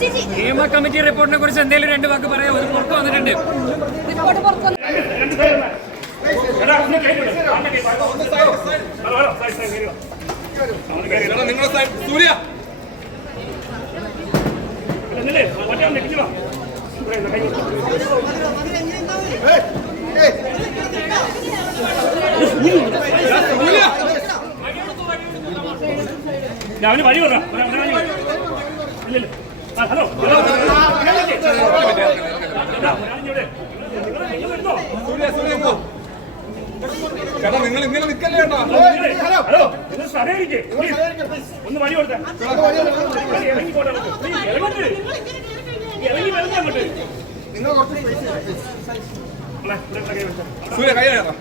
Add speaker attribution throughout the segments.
Speaker 1: ചേച്ചി നിയമ കമ്മിറ്റി റിപ്പോർട്ടിനെ കുറിച്ച് എന്തെങ്കിലും രണ്ട് വാക്ക് പറയാം ഒരു പുറത്ത് വന്നിട്ടുണ്ട്.
Speaker 2: സൂര്യ
Speaker 3: അവന് വഴി പറ. ഇല്ലല്ലോ.
Speaker 2: ചേട്ടാ നിങ്ങൾ ഇങ്ങനെ നിൽക്കല്ലേ ചേട്ടാ
Speaker 3: ഹലോ നിങ്ങൾ സഹകരിക്കേ ഒന്ന് വഴി കൊടുത്തേ ഇറങ്ങി പോട്ടെ ഇറങ്ങി വരുന്നേ അങ്ങോട്ട് നിങ്ങൾ കുറച്ച്.
Speaker 2: സൂര്യ കൈ ചേട്ടാ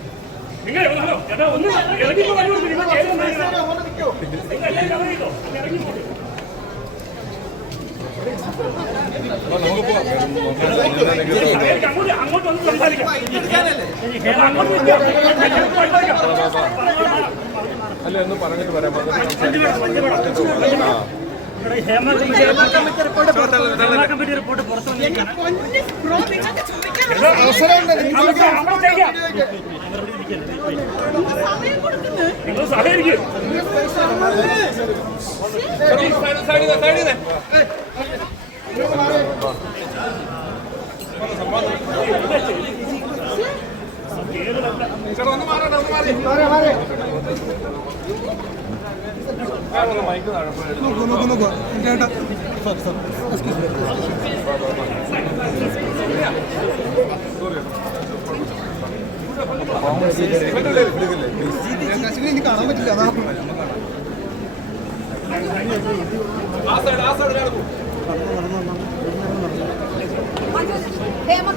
Speaker 3: നിങ്ങൾ ഹലോ ചേട്ടാ ഒന്ന് ഇറങ്ങി. നിങ്ങൾ നിങ്ങൾ എല്ലാവരും കവർ ചെയ്തോ അങ്ങ് ഇറങ്ങി പോട്ടെ
Speaker 2: അല്ല ഒന്ന് പറഞ്ഞിട്ട് വരാം
Speaker 3: കമ്മിറ്റി റിപ്പോർട്ട് പുറത്ത് ഹേമ കമ്മിറ്റി
Speaker 2: താഴെ പോയി. ഇവന്റെ ഉള്ളിൽ എടുക്കില്ലേ?
Speaker 4: കാണാൻ പറ്റില്ല അതാ
Speaker 2: ഒരാൾ നടന്നു
Speaker 5: ഹേമ